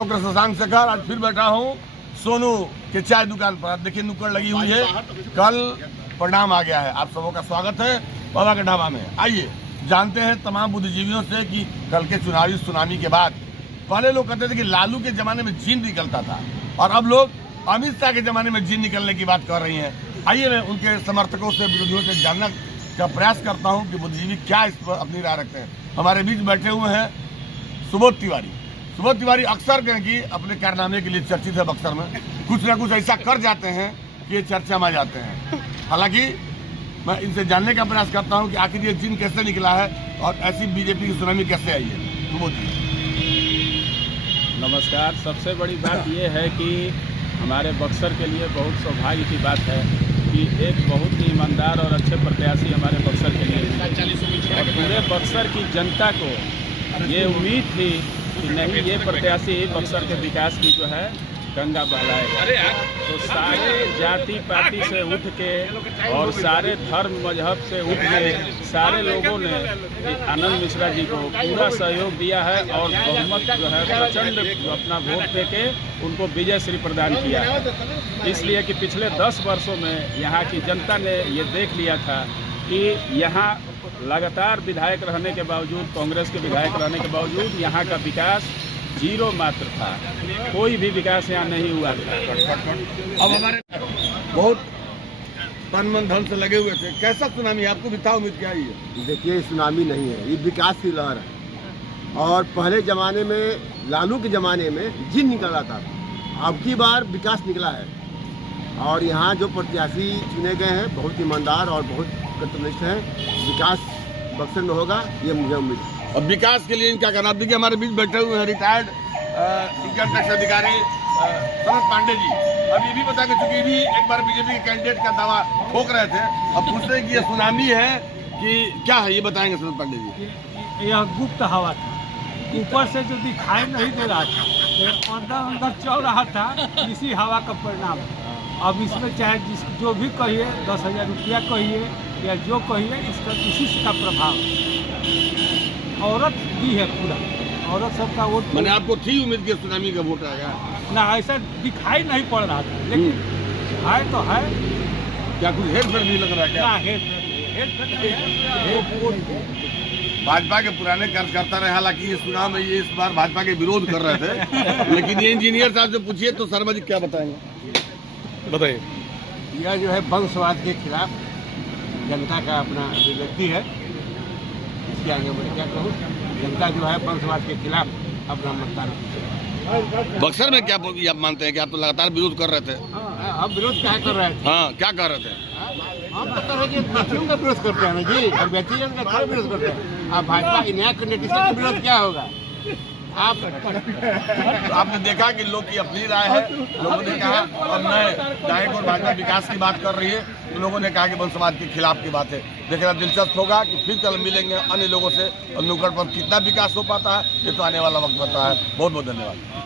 Doctor Shashank Shekhar आज फिर बैठा हूँ सोनू के चाय दुकान पर। आप देखिए नुक्कड़ लगी हुई है। कल परिणाम आ गया है। आप सबों का स्वागत है बाबा के ढाबा में। आइए जानते हैं तमाम बुद्धिजीवियों से कि कल के चुनावी सुनामी के बाद पहले लोग कहते थे कि लालू के जमाने में जीन निकलता था और अब लोग अमित शाह के जमाने में जीन निकलने की बात कर रही हैं। आइए मैं उनके समर्थकों से विरोधियों से जानने का प्रयास करता हूँ कि बुद्धिजीवी क्या इस पर अपनी राय रखते हैं। हमारे बीच बैठे हुए हैं सुबोध तिवारी। सुबोध तिवारी अक्सर कहें कि अपने कारनामे के लिए चर्चित है। बक्सर में कुछ ना कुछ ऐसा कर जाते हैं कि ये चर्चा में आ जाते हैं। हालांकि मैं इनसे जानने का प्रयास करता हूं कि आखिर ये जिन कैसे निकला है और ऐसी बीजेपी की सुनामी कैसे आई है। सुबोध जी नमस्कार। सबसे बड़ी बात ये है कि हमारे बक्सर के लिए बहुत सौभाग्य की बात है कि एक बहुत ही ईमानदार और अच्छे प्रत्याशी हमारे बक्सर के लिए और पूरे बक्सर की जनता को ये उम्मीद थी कि नहीं ये प्रत्याशी बक्सर के विकास की जो है गंगा बहलाएगा। तो सारे जाति पाति से उठ के और सारे धर्म मजहब से उठ के सारे लोगों ने आनंद मिश्रा जी को पूरा सहयोग दिया है और बहुमत जो है प्रचंड अपना वोट दे के उनको विजय श्री प्रदान किया है। इसलिए कि पिछले 10 वर्षों में यहाँ की जनता ने ये देख लिया था कि यहाँ लगातार विधायक रहने के बावजूद, कांग्रेस के विधायक रहने के बावजूद यहाँ का विकास जीरो मात्र था। कोई भी विकास यहाँ नहीं हुआ था। अब हमारे बहुत तन मन धन से लगे हुए थे। कैसा सुनामी है? आपको भी था उम्मीद क्या है? देखिए सुनामी नहीं है, ये विकास की लहर है। और पहले ज़माने में लालू के ज़माने में जिन निकल रहा था, अब की बार विकास निकला है। और यहाँ जो प्रत्याशी चुने गए हैं बहुत ईमानदार और बहुत कर्तव्यनिष्ठ हैं। विकास बक्सर में होगा ये मुझे उम्मीद है। अब विकास के लिए इनका कहना। देखिए हमारे बीच बैठे हुए हैं रिटायर्ड इनकम टैक्स अधिकारी सनत पांडे जी। अब ये भी बता के चूंकि भी एक बार बीजेपी के कैंडिडेट का दावा ठोक रहे थे, अब पूछ रहे हैं कि ये सुनामी है कि क्या है, ये बताएंगे सनत पांडे जी। यह गुप्त हवा था, ऊपर से जो दिखाई नहीं दे रहा था, तो अंदर अंदर चल रहा था। इसी हवा का परिणाम। अब इसमें चाहे जो भी कहिए, 10,000 रुपया कहिए या जो कहिए, इसका इसी का प्रभाव औरत भी है। पूरा औरत सबका वोट। मैंने आपको थी उम्मीद कि सुनामी का वोट आएगा ना, ऐसा दिखाई नहीं पड़ रहा था, लेकिन है तो है। क्या कुछ हेर फेर भी लग रहा है क्या? ना भाजपा के पुराने कार्यकर्ता रहे, हालांकि ये चुनाव में ये इस बार भाजपा के विरोध कर रहे थे। लेकिन ये इंजीनियर साहब से पूछिए तो शर्मा जी क्या बताएंगे, बताइए। यह जो है वंशवाद के खिलाफ जनता का अपना अभिव्यक्ति है। इसके आगे मैं क्या कहूँ, जनता जो है वंशवाद के खिलाफ अपना मतदान कीजिए। बक्सर में क्या आप मानते हैं कि आप तो लगातार विरोध कर रहे थे? अब विरोध क्या कर रहे थे? हाँ, क्या कर रहे थे? हम बता रहे कि व्यक्तियों का विरोध करते हैं ना जी, और व्यक्तियों का थोड़ा विरोध करते हैं। अब भाजपा नया कैंडिडेट का विरोध क्या होगा? आप आपने देखा कि लोग की अपनी राय है। लोगों ने कहा अब नए विधायक और भाजपा विकास की बात कर रही है, तो लोगों ने कहा कि वंशवाद के खिलाफ की बात है। देखना दिलचस्प होगा कि फिर कल मिलेंगे अन्य लोगों से और नुक्कड़ पर कितना विकास हो पाता है, ये तो आने वाला वक्त बताता है। बहुत बहुत धन्यवाद।